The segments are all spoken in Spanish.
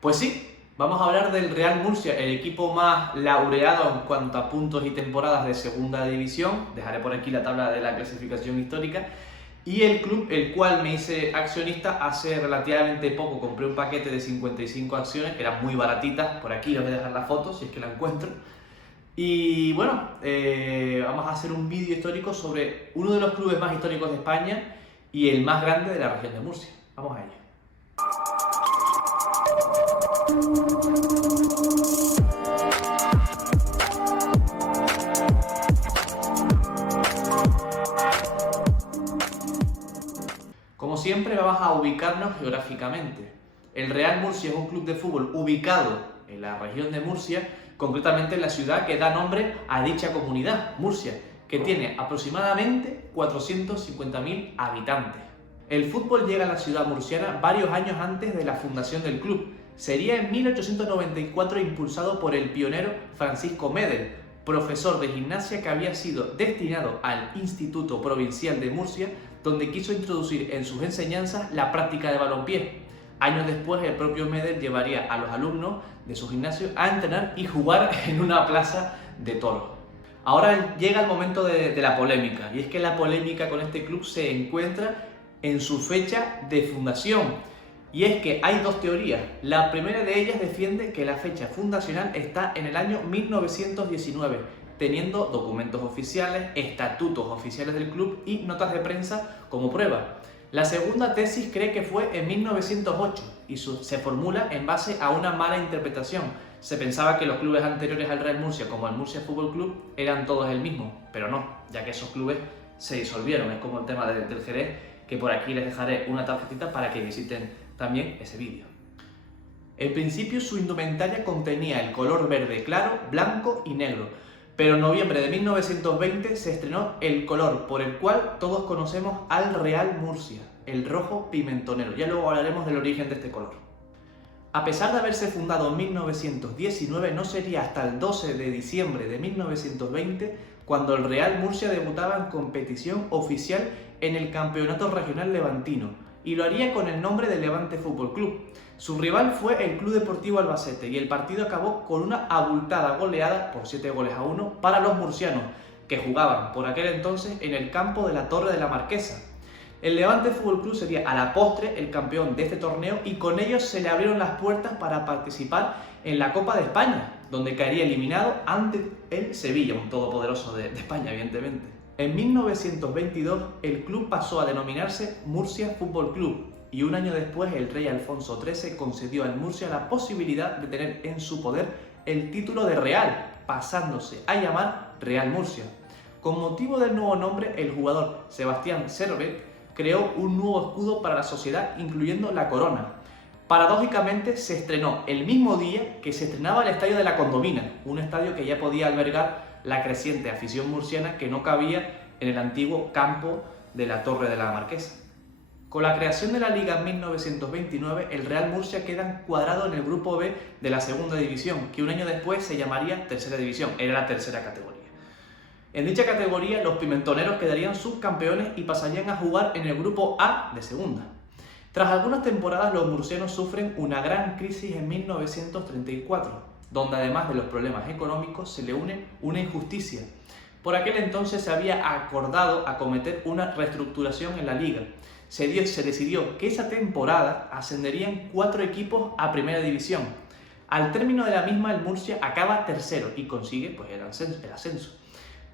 Pues sí, vamos a hablar del Real Murcia, el equipo más laureado en cuanto a puntos y temporadas de segunda división. Dejaré por aquí la tabla de la clasificación histórica. Y el club, el cual me hice accionista hace relativamente poco. Compré un paquete de 55 acciones, que eran muy baratitas. Por aquí les voy a dejar la foto, si es que la encuentro. Y bueno, vamos a hacer un vídeo histórico sobre uno de los clubes más históricos de España y el más grande de la región de Murcia. Vamos a ello. Como siempre, vamos a ubicarnos geográficamente. El Real Murcia es un club de fútbol ubicado en la región de Murcia, concretamente en la ciudad que da nombre a dicha comunidad, Murcia, que tiene aproximadamente 450.000 habitantes. El fútbol llega a la ciudad murciana varios años antes de la fundación del club. Sería en 1894 impulsado por el pionero Francisco Medel, profesor de gimnasia que había sido destinado al Instituto Provincial de Murcia, donde quiso introducir en sus enseñanzas la práctica de balompié. Años después, el propio Medel llevaría a los alumnos de su gimnasio a entrenar y jugar en una plaza de toros. Ahora llega el momento de la polémica, y es que la polémica con este club se encuentra en su fecha de fundación. Y es que hay dos teorías. La primera de ellas defiende que la fecha fundacional está en el año 1919, teniendo documentos oficiales, estatutos oficiales del club y notas de prensa como prueba. La segunda tesis cree que fue en 1908 y se formula en base a una mala interpretación. Se pensaba que los clubes anteriores al Real Murcia, como el Murcia Fútbol Club, eran todos el mismo, pero no, ya que esos clubes se disolvieron. Es como el tema del Jerez, que por aquí les dejaré una tarjetita para que visiten también ese vídeo. En principio su indumentaria contenía el color verde claro, blanco y negro, pero en noviembre de 1920 se estrenó el color por el cual todos conocemos al Real Murcia, el rojo pimentonero. Ya luego hablaremos del origen de este color. A pesar de haberse fundado en 1919, no sería hasta el 12 de diciembre de 1920 cuando el Real Murcia debutaba en competición oficial en el Campeonato Regional Levantino, y lo haría con el nombre de Levante Fútbol Club. Su rival fue el Club Deportivo Albacete y el partido acabó con una abultada goleada por 7-1 para los murcianos, que jugaban por aquel entonces en el campo de la Torre de la Marquesa. El Levante Fútbol Club sería a la postre el campeón de este torneo y con ellos se le abrieron las puertas para participar en la Copa de España, donde caería eliminado ante el Sevilla, un todopoderoso de España, evidentemente. En 1922 el club pasó a denominarse Murcia Fútbol Club y un año después el rey Alfonso XIII concedió al Murcia la posibilidad de tener en su poder el título de Real, pasándose a llamar Real Murcia. Con motivo del nuevo nombre, el jugador Sebastián Servet creó un nuevo escudo para la sociedad, incluyendo la corona. Paradójicamente se estrenó el mismo día que se estrenaba el Estadio de la Condomina, un estadio que ya podía albergar la creciente afición murciana que no cabía en el antiguo campo de la Torre de la Marquesa. Con la creación de la Liga en 1929, el Real Murcia queda encuadrado en el Grupo B de la Segunda División, que un año después se llamaría Tercera División, era la tercera categoría. En dicha categoría, los pimentoneros quedarían subcampeones y pasarían a jugar en el Grupo A de Segunda. Tras algunas temporadas, los murcianos sufren una gran crisis en 1934, donde además de los problemas económicos se le une una injusticia. Por aquel entonces se había acordado acometer una reestructuración en la liga. Se decidió que esa temporada ascenderían 4 equipos a Primera División. Al término de la misma, el Murcia acaba tercero y consigue el ascenso.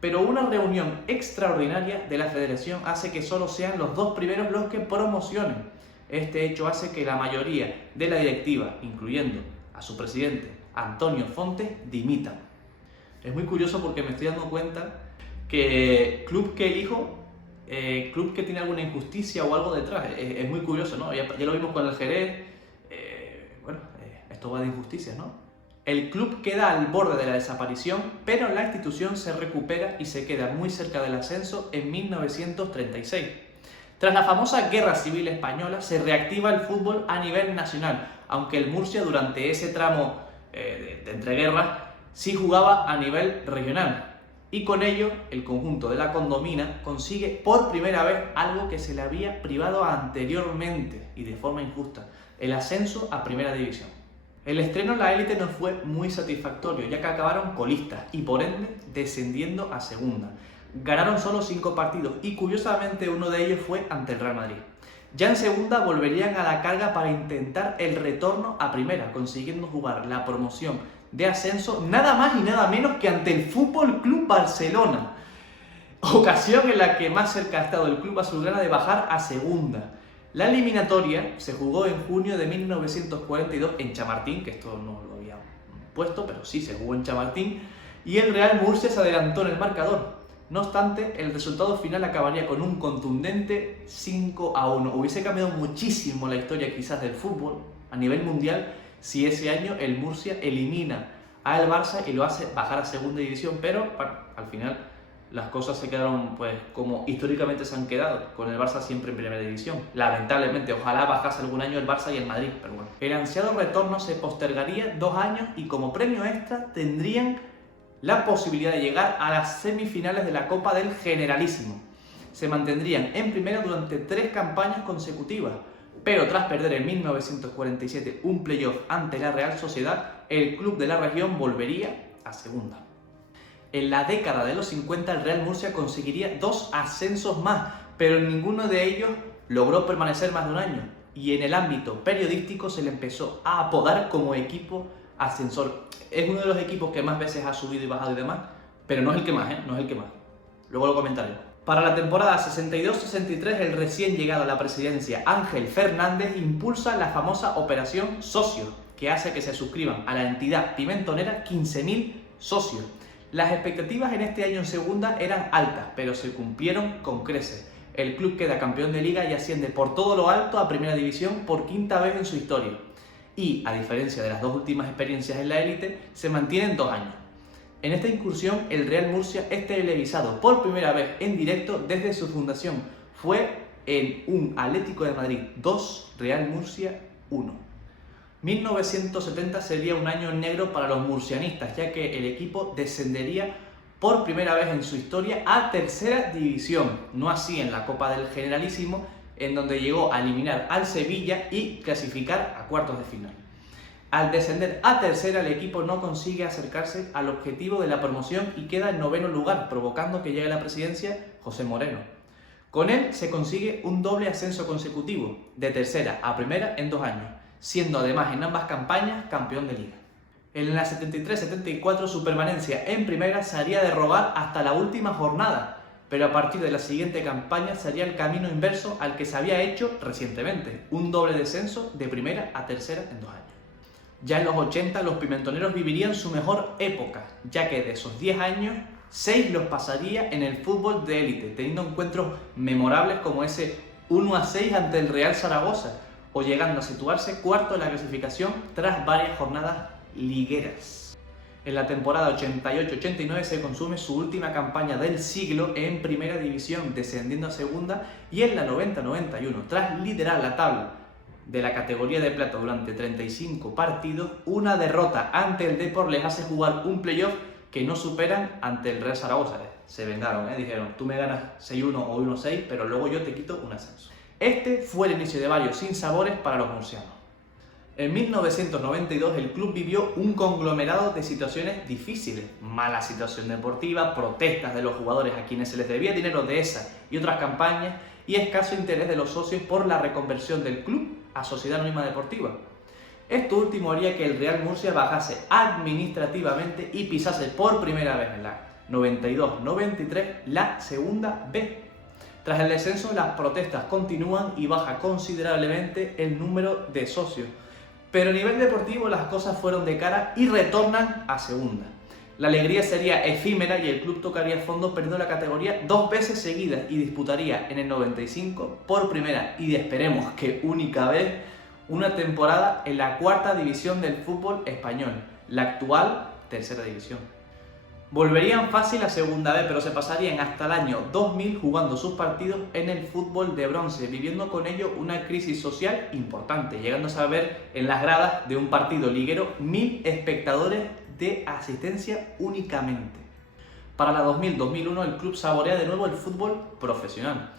Pero una reunión extraordinaria de la federación hace que solo sean los 2 primeros los que promocionen. Este hecho hace que la mayoría de la directiva, incluyendo a su presidente Antonio Fontes, dimitan. Es muy curioso porque me estoy dando cuenta que club que elijo, club que tiene alguna injusticia o algo detrás, es muy curioso, ¿no? Ya lo vimos con el Jerez, esto va de injusticias, ¿no? El club queda al borde de la desaparición, pero la institución se recupera y se queda muy cerca del ascenso en 1936. Tras la famosa Guerra Civil Española se reactiva el fútbol a nivel nacional, aunque el Murcia durante ese tramo de entreguerras sí jugaba a nivel regional. Y con ello el conjunto de la Condomina consigue por primera vez algo que se le había privado anteriormente y de forma injusta: el ascenso a Primera División. El estreno en la élite no fue muy satisfactorio, ya que acabaron colistas y por ende descendiendo a segunda. Ganaron solo 5 partidos y curiosamente uno de ellos fue ante el Real Madrid. Ya en segunda volverían a la carga para intentar el retorno a primera, consiguiendo jugar la promoción de ascenso nada más y nada menos que ante el F.C. Barcelona. Ocasión en la que más cerca ha estado el club azulgrana de bajar a segunda. La eliminatoria se jugó en junio de 1942 en Chamartín, que esto no lo había puesto, pero sí se jugó en Chamartín, y el Real Murcia se adelantó en el marcador. No obstante, el resultado final acabaría con un contundente 5-1. Hubiese cambiado muchísimo la historia quizás del fútbol a nivel mundial si ese año el Murcia elimina al Barça y lo hace bajar a segunda división, pero bueno, al final las cosas se quedaron pues como históricamente se han quedado, con el Barça siempre en primera división. Lamentablemente, ojalá bajase algún año el Barça y el Madrid, pero bueno. El ansiado retorno se postergaría 2 años y como premio extra tendrían la posibilidad de llegar a las semifinales de la Copa del Generalísimo. Se mantendrían en primera durante 3 campañas consecutivas, pero tras perder en 1947 un playoff ante la Real Sociedad, el club de la región volvería a segunda. En la década de los 50 el Real Murcia conseguiría 2 ascensos más, pero en ninguno de ellos logró permanecer más de un año, y en el ámbito periodístico se le empezó a apodar como equipo ascensor. Es uno de los equipos que más veces ha subido y bajado y demás, pero no es el que más, no es el que más. Luego lo comentaré. Para la temporada 62-63, el recién llegado a la presidencia Ángel Fernández impulsa la famosa Operación Socio, que hace que se suscriban a la entidad pimentonera 15.000 socios. Las expectativas en este año en segunda eran altas, pero se cumplieron con creces. El club queda campeón de liga y asciende por todo lo alto a primera división por 5ª vez en su historia. Y, a diferencia de las 2 últimas experiencias en la élite, se mantienen 2 años. En esta incursión, el Real Murcia es televisado por primera vez en directo desde su fundación. Fue en un Atlético de Madrid 2, Real Murcia 1. 1970 sería un año negro para los murcianistas, ya que el equipo descendería por primera vez en su historia a tercera división, no así en la Copa del Generalísimo, en donde llegó a eliminar al Sevilla y clasificar a cuartos de final. Al descender a tercera, el equipo no consigue acercarse al objetivo de la promoción y queda en 9º lugar, provocando que llegue a la presidencia José Moreno. Con él se consigue un doble ascenso consecutivo, de tercera a primera en 2 años, siendo además en ambas campañas campeón de liga. En la 73-74 su permanencia en primera se haría de rogar hasta la última jornada, pero a partir de la siguiente campaña sería el camino inverso al que se había hecho recientemente, un doble descenso de primera a tercera en 2 años. Ya en los 80 los pimentoneros vivirían su mejor época, ya que de esos 10 años, 6 los pasaría en el fútbol de élite, teniendo encuentros memorables como ese 1-6 ante el Real Zaragoza, o llegando a situarse cuarto en la clasificación tras varias jornadas ligueras. En la temporada 88-89 se consume su última campaña del siglo en primera división, descendiendo a segunda, y en la 90-91, tras liderar la tabla de la categoría de plata durante 35 partidos, una derrota ante el Depor les hace jugar un playoff que no superan ante el Real Zaragoza. Se vengaron, dijeron, tú me ganas 6-1 o 1-6, pero luego yo te quito un ascenso. Este fue el inicio de varios sinsabores para los murcianos. En 1992 el club vivió un conglomerado de situaciones difíciles, mala situación deportiva, protestas de los jugadores a quienes se les debía dinero de esa y otras campañas y escaso interés de los socios por la reconversión del club a Sociedad Anónima Deportiva. Esto último haría que el Real Murcia bajase administrativamente y pisase por primera vez en la 92-93 la segunda B. Tras el descenso, las protestas continúan y baja considerablemente el número de socios. Pero a nivel deportivo las cosas fueron de cara y retornan a segunda. La alegría sería efímera y el club tocaría fondo perdiendo la categoría 2 veces seguidas y disputaría en el 95 por primera y esperemos que única vez una temporada en la 4ª división del fútbol español, la actual 3ª división. Volverían fácil a segunda B, pero se pasarían hasta el año 2000 jugando sus partidos en el fútbol de bronce, viviendo con ello una crisis social importante, llegando a ver en las gradas de un partido liguero 1000 espectadores de asistencia únicamente. Para la 2000-2001 el club saborea de nuevo el fútbol profesional.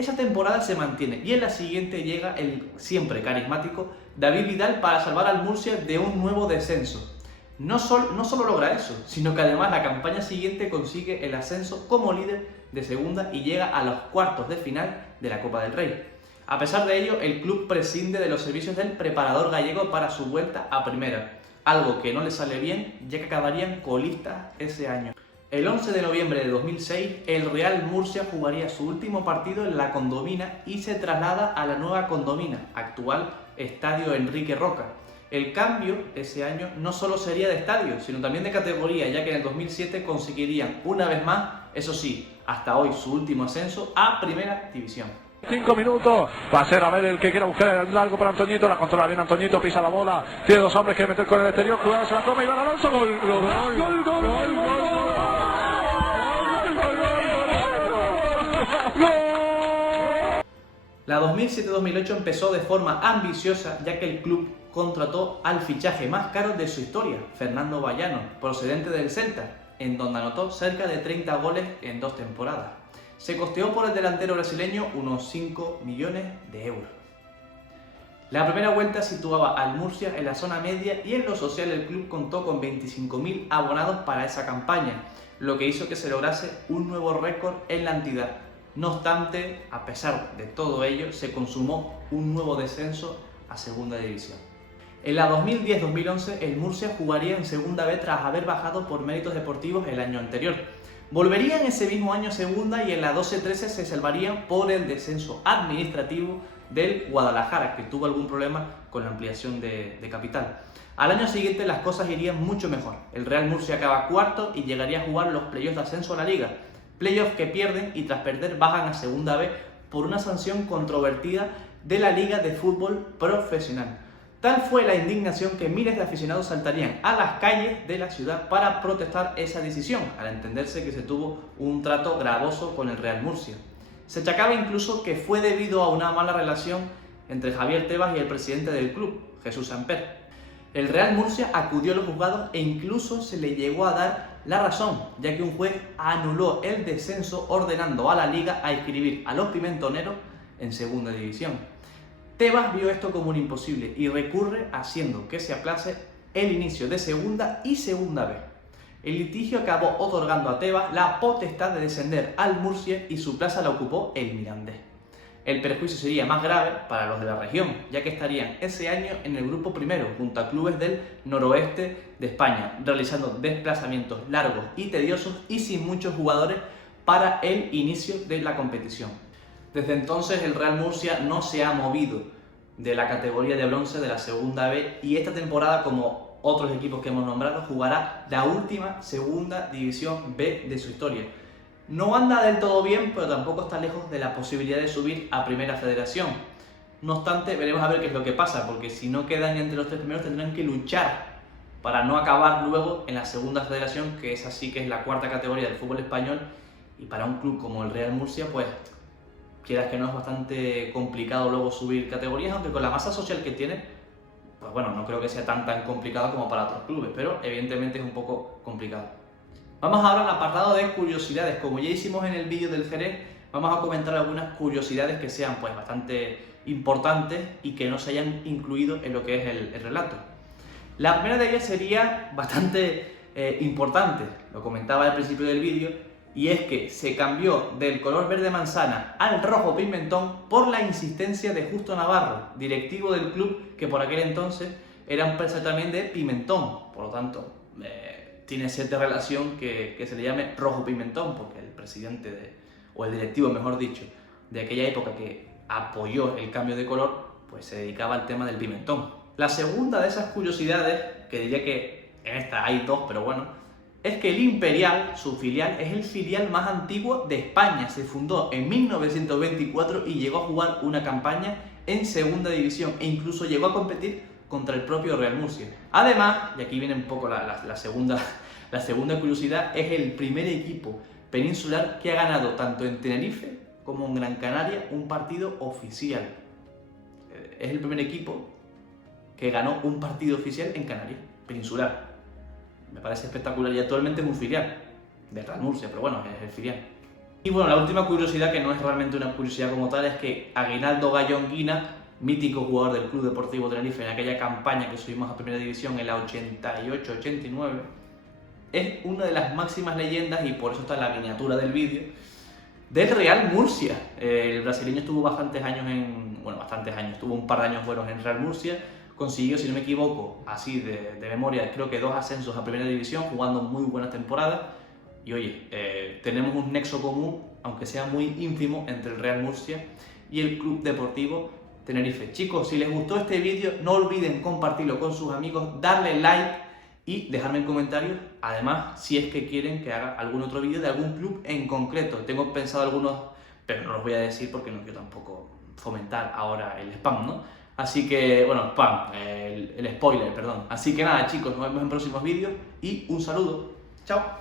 Esa temporada se mantiene y en la siguiente llega el siempre carismático David Vidal para salvar al Murcia de un nuevo descenso. No solo logra eso, sino que además la campaña siguiente consigue el ascenso como líder de segunda y llega a los cuartos de final de la Copa del Rey. A pesar de ello, el club prescinde de los servicios del preparador gallego para su vuelta a primera, algo que no le sale bien ya que acabarían colistas ese año. El 11 de noviembre de 2006, el Real Murcia jugaría su último partido en la Condomina y se traslada a la nueva Condomina, actual Estadio Enrique Roca. El cambio ese año no solo sería de estadio, sino también de categoría, ya que en el 2007 conseguirían una vez más, eso sí, hasta hoy su último ascenso a Primera División. 5 minutos, va a ser a ver el que quiera buscar el largo para Antoñito, la controla bien Antoñito, pisa la bola, tiene dos hombres que meter con el exterior, cuidado, se la toma Iván Alonso, gol. La 2007-2008 empezó de forma ambiciosa, ya que el club contrató al fichaje más caro de su historia, Fernando Vallano, procedente del Celta, en donde anotó cerca de 30 goles en 2 temporadas. Se costeó por el delantero brasileño unos 5 millones de euros. La primera vuelta situaba al Murcia en la zona media y en lo social el club contó con 25.000 abonados para esa campaña, lo que hizo que se lograse un nuevo récord en la entidad. No obstante, a pesar de todo ello, se consumó un nuevo descenso a Segunda División. En la 2010-2011, el Murcia jugaría en Segunda B tras haber bajado por méritos deportivos el año anterior. Volverían ese mismo año a Segunda y en la 12-13 se salvarían por el descenso administrativo del Guadalajara, que tuvo algún problema con la ampliación de capital. Al año siguiente las cosas irían mucho mejor. El Real Murcia acaba cuarto y llegaría a jugar los playoffs de ascenso a la Liga. Playoffs que pierden y tras perder bajan a Segunda B por una sanción controvertida de la Liga de Fútbol Profesional. Tal fue la indignación que miles de aficionados saltarían a las calles de la ciudad para protestar esa decisión, al entenderse que se tuvo un trato gravoso con el Real Murcia. Se achacaba incluso que fue debido a una mala relación entre Javier Tebas y el presidente del club, Jesús Samper. El Real Murcia acudió a los juzgados e incluso se le llegó a dar la razón, ya que un juez anuló el descenso ordenando a la liga a inscribir a los pimentoneros en Segunda División. Tebas vio esto como un imposible y recurre haciendo que se aplace el inicio de Segunda y Segunda B. El litigio acabó otorgando a Tebas la potestad de descender al Murcia y su plaza la ocupó el Mirandés. El perjuicio sería más grave para los de la región, ya que estarían ese año en el grupo primero, junto a clubes del noroeste de España, realizando desplazamientos largos y tediosos y sin muchos jugadores para el inicio de la competición. Desde entonces el Real Murcia no se ha movido de la categoría de bronce de la Segunda B y esta temporada, como otros equipos que hemos nombrado, jugará la última Segunda División B de su historia. No anda del todo bien, pero tampoco está lejos de la posibilidad de subir a Primera Federación. No obstante, veremos a ver qué es lo que pasa, porque si no quedan entre los 3 primeros tendrán que luchar para no acabar luego en la Segunda Federación, que es así, que es la cuarta categoría del fútbol español, y para un club como el Real Murcia, pues quieras que no, es bastante complicado luego subir categorías, aunque con la masa social que tiene, pues bueno, no creo que sea tan complicado como para otros clubes, pero evidentemente es un poco complicado. Vamos ahora al apartado de curiosidades. Como ya hicimos en el vídeo del Jerez, vamos a comentar algunas curiosidades que sean pues bastante importantes y que no se hayan incluido en lo que es el relato. La primera de ellas sería bastante importante, lo comentaba al principio del vídeo, y es que se cambió del color verde manzana al rojo pimentón por la insistencia de Justo Navarro, directivo del club, que por aquel entonces era un empresa también de pimentón, por lo tanto tiene cierta relación que se le llame rojo pimentón, porque el presidente o el directivo, mejor dicho, de aquella época que apoyó el cambio de color, pues se dedicaba al tema del pimentón. La segunda de esas curiosidades, que diría que en esta hay dos, pero bueno, es que el Imperial, su filial, es el filial más antiguo de España. Se fundó en 1924 y llegó a jugar una campaña en Segunda División e incluso llegó a competir contra el propio Real Murcia. Además, y aquí viene un poco la segunda curiosidad, es el primer equipo peninsular que ha ganado tanto en Tenerife como en Gran Canaria un partido oficial. Es el primer equipo que ganó un partido oficial en Canarias, peninsular. Me parece espectacular y actualmente es un filial de Real Murcia, pero bueno, es el filial. Y bueno, la última curiosidad, que no es realmente una curiosidad como tal, es que Aguinaldo Gallo Anguina, mítico jugador del Club Deportivo Tenerife en aquella campaña que subimos a Primera División en la 88-89, es una de las máximas leyendas, y por eso está en la miniatura del vídeo, del Real Murcia. El brasileño estuvo bastantes años, estuvo un par de años buenos en Real Murcia, consiguió, si no me equivoco, así de memoria, creo que 2 ascensos a Primera División, jugando muy buenas temporadas. Y oye, tenemos un nexo común, aunque sea muy ínfimo, entre el Real Murcia y el Club Deportivo Tenerife. Chicos, si les gustó este vídeo, no olviden compartirlo con sus amigos, darle like y dejarme en comentarios, además, si es que quieren que haga algún otro vídeo de algún club en concreto. Tengo pensado algunos, pero no los voy a decir porque no quiero tampoco fomentar ahora el spam, ¿no? Así que, bueno, spam, el spoiler, perdón. Así que nada, chicos, nos vemos en próximos vídeos y un saludo. ¡Chao!